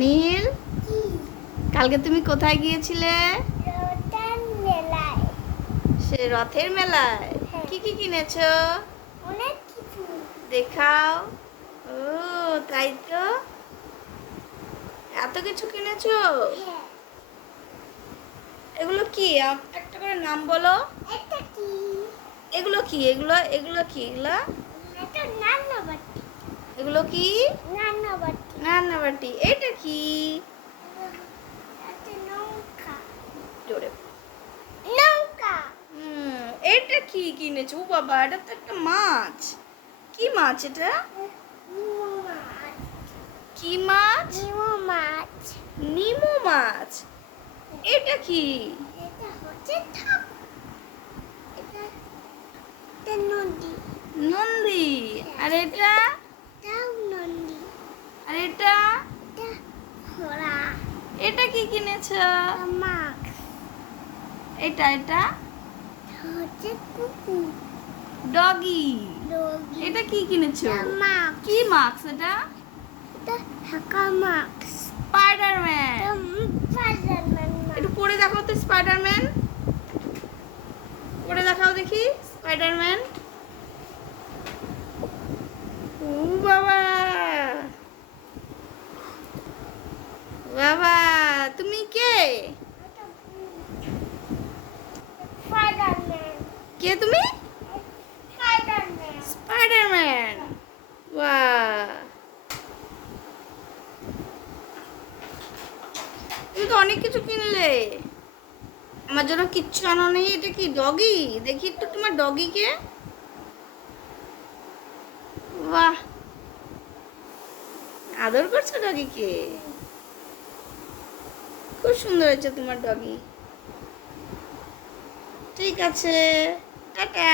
নীল, কালকে তুমি কোথায় গিয়েছিলে? রতন মেলায়। সে রথের মেলায়। হ্যাঁ। কি কি কিনেছো? অনেক কিছু। দেখাও। ও, তাই তো, এত কিছু কিনেছো। হ্যাঁ। এগুলো কি? একটা করে নাম বলো। এটা কি? এগুলো কি? এগুলো এগুলো কি? এগুলো এটা নান্নাবাটি। এগুলো কি? নান্নাবাটি। রান্নাবাটি। এটা কি? এটা নৌকা। জোরে। নৌকা। এটা কি কিনেছো? ও বাবা, এটা তো একটা মাছ। কি মাছ এটা? নিমো মাছ। কি মাছ? নিমো মাছ। নিমো মাছ। এটা কি? এটা হচ্ছে ঠাকুর। এটা এটা নদী। নন্দী। আর এটা? এটাও নদী। আর এটা? এটা ঘোড়া। এটা কি কিনেছো? মাছ। এটা এটা হচ্ছে কুকুর। ডগি। ডগি। এটা কি কিনেছো? মাছ। কি মাছ এটা? এটা ঢাকা মাছ। স্পাইডারম্যান। স্পাইডারম্যান মাছ। একটু পরে দেখাও তো স্পাইডারম্যান। পরে দেখাও দেখি স্পাইডারম্যান। ও বাবা, বাবা তুমি কে? স্পাইডারম্যান। কে তুমি? স্পাইডারম্যান। স্পাইডারম্যান। বাহ, তুমি তো অনেক কিছু কিনলে। আমার জন্য কিচ্ছু আনো নেই। এটা কি ডগি? দেখি তো তোমার ডগিকে। বাহ, আদর করছো ডগিকে। খুব সুন্দর হয়েছে তোমার ডগি। ঠিক আছে, টাটা।